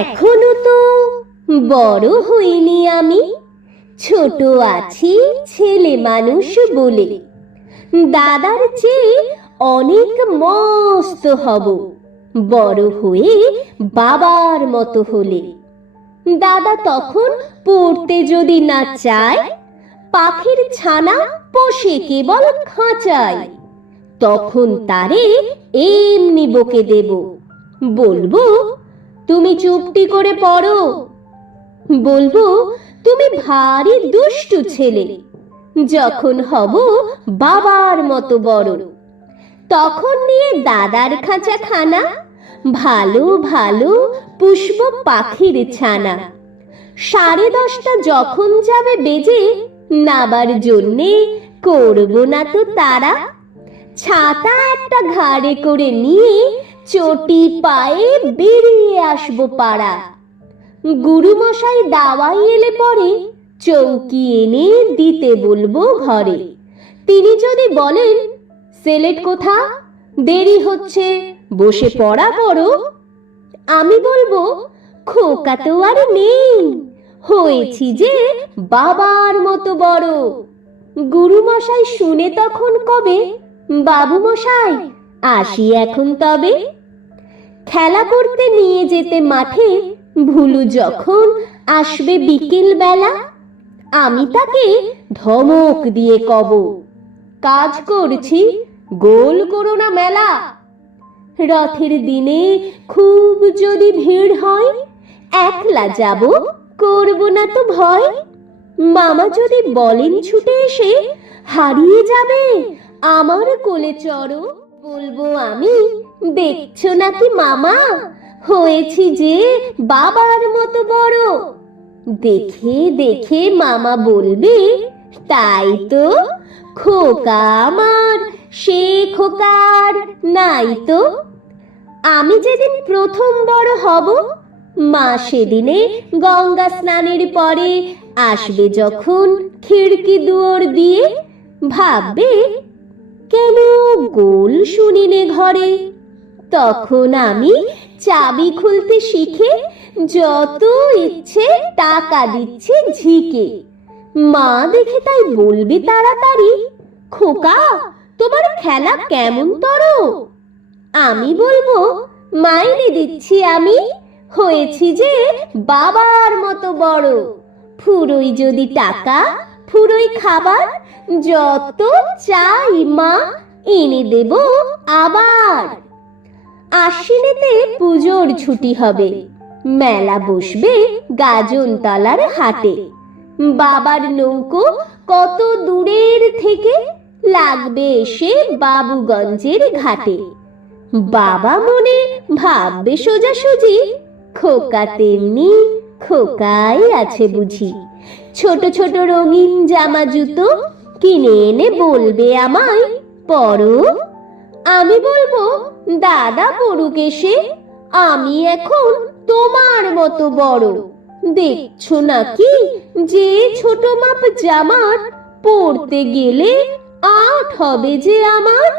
এখনো তো বড় হইনি আমি, ছোট আছি ছেলে মানুষ বলে। দাদার চেয়ে অনেক মস্ত হব বড় হয়ে বাবার মতো হলে। দাদা তখন পড়তে যদি না চায়, পাখির ছানা পোষে কেবল খাঁচায়, তখন তারে এমনি বকে দেব, বলবো তুমি চুপটি করে পড়ো, বলবো তুমি ভারী দুষ্টু ছেলে। যখন হব বাবার মতো বড়, তখন নিয়ে দাদার খাঁচা খানা ভালো ভালো পুষ্প পাখির ছানা। 10:30 যখন যাবে বেজে, নাবার জন্যে করব না তো তারা। ছাতা একটা ঘাড়ে করে নিয়ে চটি পায়ে বেরিয়ে আসবো পাড়া। গুরুমশাই দাওয়াই এলে পরে চৌকি এনে দিতে বলবো ঘরে। তিনি যদি বলেন সেলেট কোথা, দেরি হচ্ছে, বসে পড়া পড়ো, আমি বলবো খোকা তো আর নেই, হয়েছি যে বাবার মতো বড়। গুরুমশাই শুনে তখন কবে, বাবু মশাই আসি এখন তবে। খেলা করতে নিয়ে যেতে মাঠে ভুলু যখন আসবে বিকেল বেলা, আমি তাকে ধমক দিয়ে কব, কাজ করছি গোল করো না মেলা। রথের দিনে খুব যদি ভিড় হয়, একলা যাব করব না তো ভয়। মামা যদি বলেন ছুটে এসে, হারিয়ে যাবে আমার কোলে চড়ো, বলবো আমি দেখছো নাকি মামা, হয়েছি যে বাবার মতো বড়। দেখে দেখে মামা বলবে, তাই তো খোকা আমার, সে খোকার নাই তো। আমি যেদিন প্রথম বড় হব, মা সেদিনে গঙ্গা স্নানের পরে আসবে যখন খিড়কি দুয়ার দিয়ে, ভাববে কেন গোল শুনিনে ঘরে। তখন আমি চাবি খুলতে শিখে যত ইচ্ছে টাকা দিচ্ছে ঝিকে। মা দেখে তাই বলবে তাড়াতাড়ি, খোকা তোমার খেলা কেমন তর। আমি বলবো মাইনে দিচ্ছি আমি, হয়েছি যে বাবার মতো বড়। ফুরোই যদি টাকা, ফুরোই খাবার, যত চাই মা এনে দেব আবার। আশ্বিনেতে পুজোর ছুটি হবে, মেলা বসবে গাজনতলার হাটে। বাবার নৌকো কত দূরের থেকে লাগবে এসে বাবুগঞ্জের ঘাটে। বাবা মনে ভাববে সোজাসুজি, খোকা তেমনি খোকাই আছে বুঝি। ছোট ছোট রঙিন জামা জুতো কিনে এনে বলবে আমায় পরো। আমি বলবো দাদা পড়ুক এসে, আমি এখন তোমার মতো বড়। দেখছো নাকি যে ছোট মাপ জামার, পড়তে গেলে 8 হবে যে আমার।